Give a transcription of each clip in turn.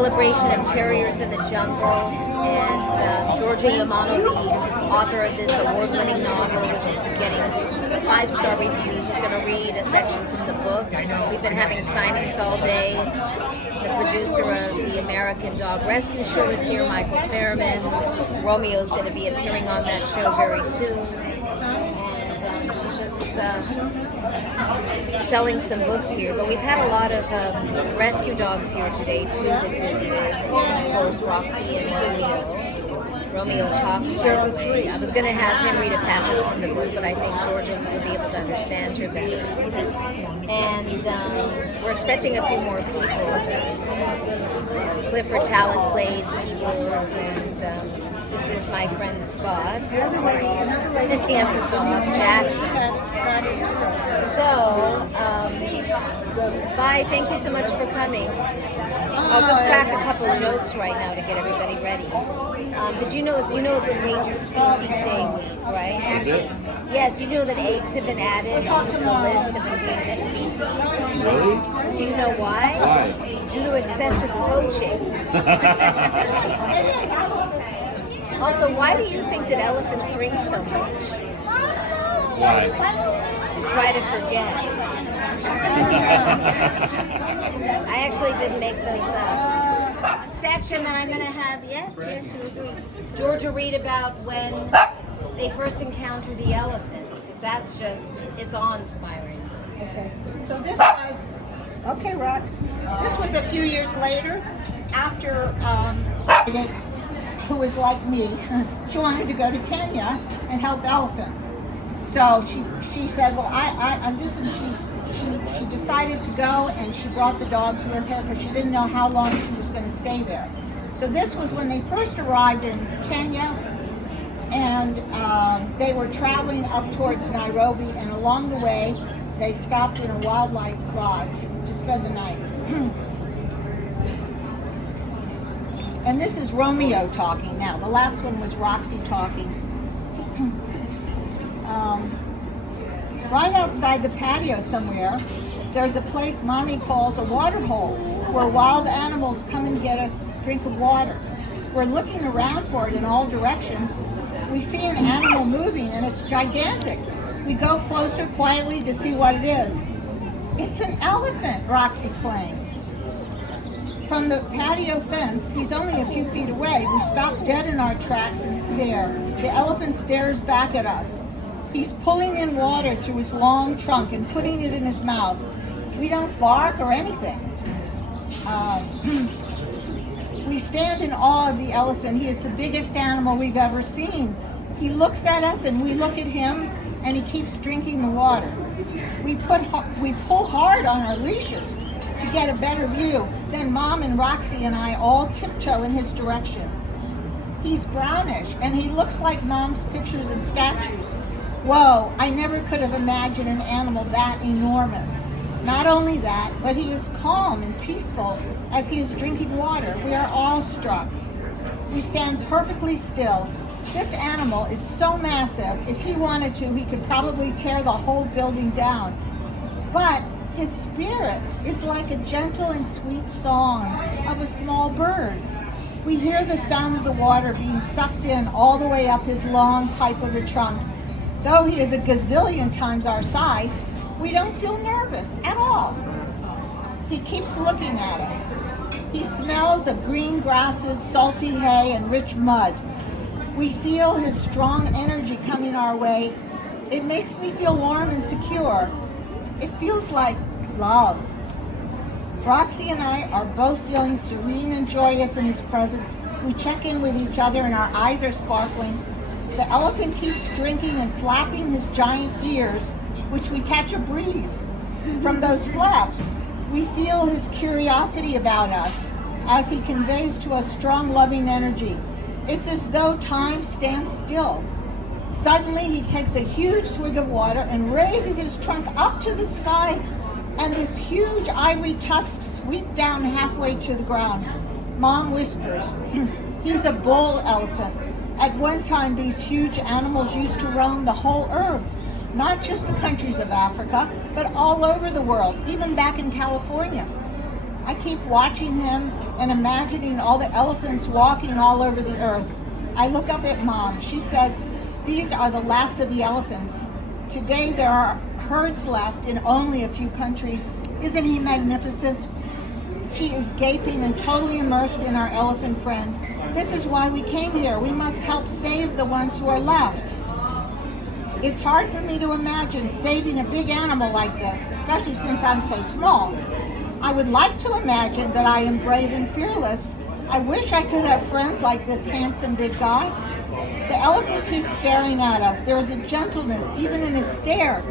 celebration of Terriers in the Jungle, and Georja Umano, the author of this award-winning novel, which has been getting 5-star reviews, is going to read a section from the book. We've been having signings all day. The producer of the American Dog Rescue Show is here, Michael Fairman. Romeo's going to be appearing on that show very soon. And she's just selling some books here. But we've had a lot of rescue dogs here today, too, that visited. And, of course, Roxy and Romeo. Romeo talks perfectly. I was going to have him read a passage from the book, but I think Georgia will be able to understand her better. And we're expecting a few more people. Cliff Retallick played keyboards, and this is my friend Scott. Handsome dog, Jackson. So, bye. Thank you so much for coming. I'll just crack a couple jokes right now to get everybody ready. Did you know it's Endangered Species Day week, right? Is it? Yes, you know that eggs have been added to the list of endangered species. Really? Do you know why? Why? Due to excessive poaching. Also, why do you think that elephants drink so much? Why? To try to forget. I actually didn't make those up. Section that I'm going to have, yes, you agree. Georgia read about when they first encountered the elephant, because that's just, it's awe-inspiring. Okay, so this was, okay, Rox, this was a few years later, after, who was like me, she wanted to go to Kenya and help elephants. So she said, well, she decided to go, and she brought the dogs with her because she didn't know how long she was going to stay there. So this was when they first arrived in Kenya, and they were traveling up towards Nairobi, and along the way they stopped in a wildlife lodge to spend the night. And this is Romeo talking now. The last one was Roxy talking. Right outside the patio somewhere, there's a place Mommy calls a water hole, where wild animals come and get a drink of water. We're looking around for it in all directions. We see an animal moving, and it's gigantic. We go closer quietly to see what it is. It's an elephant, Roxy claims. From the patio fence, he's only a few feet away. We stop dead in our tracks and stare. The elephant stares back at us. He's pulling in water through his long trunk and putting it in his mouth. We don't bark or anything. We stand in awe of the elephant. He is the biggest animal we've ever seen. He looks at us and we look at him, and he keeps drinking the water. We pull hard on our leashes to get a better view. Then Mom and Roxy and I all tiptoe in his direction. He's brownish, and he looks like Mom's pictures and statues. Whoa, I never could have imagined an animal that enormous. Not only that, but he is calm and peaceful as he is drinking water. We are awestruck. We stand perfectly still. This animal is so massive, if he wanted to, he could probably tear the whole building down. But his spirit is like a gentle and sweet song of a small bird. We hear the sound of the water being sucked in all the way up his long pipe of a trunk. Though he is a gazillion times our size, we don't feel nervous at all. He keeps looking at us. He smells of green grasses, salty hay, and rich mud. We feel his strong energy coming our way. It makes me feel warm and secure. It feels like love. Roxy and I are both feeling serene and joyous in his presence. We check in with each other and our eyes are sparkling. The elephant keeps drinking and flapping his giant ears, which we catch a breeze. From those flaps, we feel his curiosity about us as he conveys to us strong, loving energy. It's as though time stands still. Suddenly, he takes a huge swig of water and raises his trunk up to the sky, and his huge ivory tusks sweep down halfway to the ground. Mom whispers, he's a bull elephant. At one time, these huge animals used to roam the whole earth, not just the countries of Africa, but all over the world, even back in California. I keep watching him and imagining all the elephants walking all over the earth. I look up at Mom. She says, these are the last of the elephants. Today there are herds left in only a few countries. Isn't he magnificent? She is gaping and totally immersed in our elephant friend. This is why we came here. We must help save the ones who are left. It's hard for me to imagine saving a big animal like this, especially since I'm so small. I would like to imagine that I am brave and fearless. I wish I could have friends like this handsome big guy. The elephant keeps staring at us. There is a gentleness even in his stare.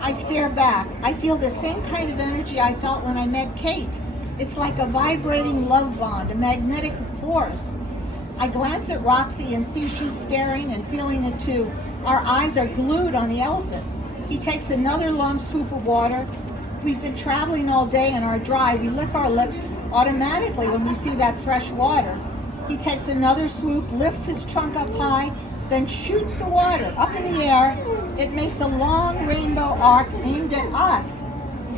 I stare back. I feel the same kind of energy I felt when I met Kate. It's like a vibrating love bond, a magnetic force. I glance at Roxy and see she's staring and feeling it too. Our eyes are glued on the elephant. He takes another long swoop of water. We've been traveling all day and are dry. We lick our lips automatically when we see that fresh water. He takes another swoop, lifts his trunk up high, then shoots the water up in the air. It makes a long rainbow arc aimed at us.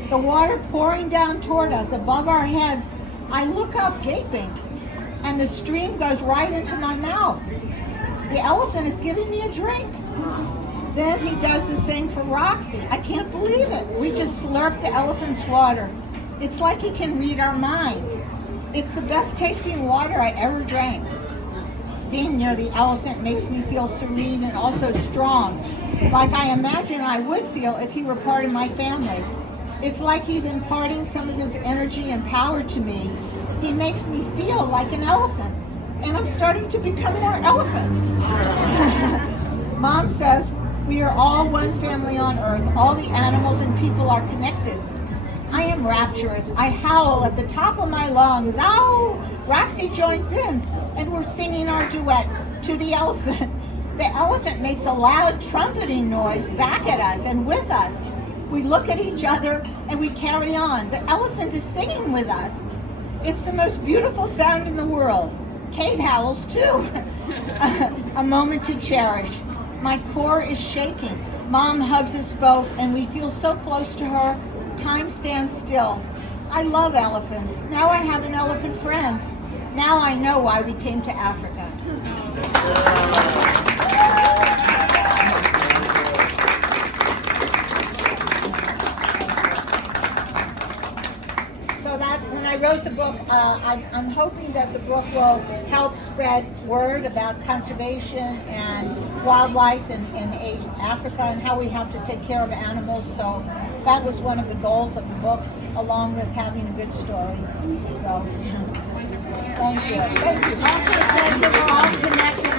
The water pouring down toward us above our heads. I look up gaping, and the stream goes right into my mouth. The elephant is giving me a drink. Then he does the same for Roxy. I can't believe it. We just slurp the elephant's water. It's like he can read our minds. It's the best tasting water I ever drank. Being near the elephant makes me feel serene and also strong, like I imagine I would feel if he were part of my family. It's like he's imparting some of his energy and power to me. He makes me feel like an elephant, and I'm starting to become more elephant. Mom says we are all one family on earth. All the animals and people are connected. I am rapturous. I howl at the top of my lungs. Ow! Roxy joins in, and we're singing our duet to the elephant. The elephant makes a loud trumpeting noise back at us and with us. We look at each other and we carry on. The elephant is singing with us. It's the most beautiful sound in the world. Kate howls too. A moment to cherish. My core is shaking. Mom hugs us both and we feel so close to her. Time stands still. I love elephants. Now I have an elephant friend. Now I know why we came to Africa. So that when I wrote the book, I'm hoping that the book will help spread word about conservation and wildlife in Africa and how we have to take care of animals. So that was one of the goals of the book, along with having a good story. So, thank you. Thank you. Also says that we're all connected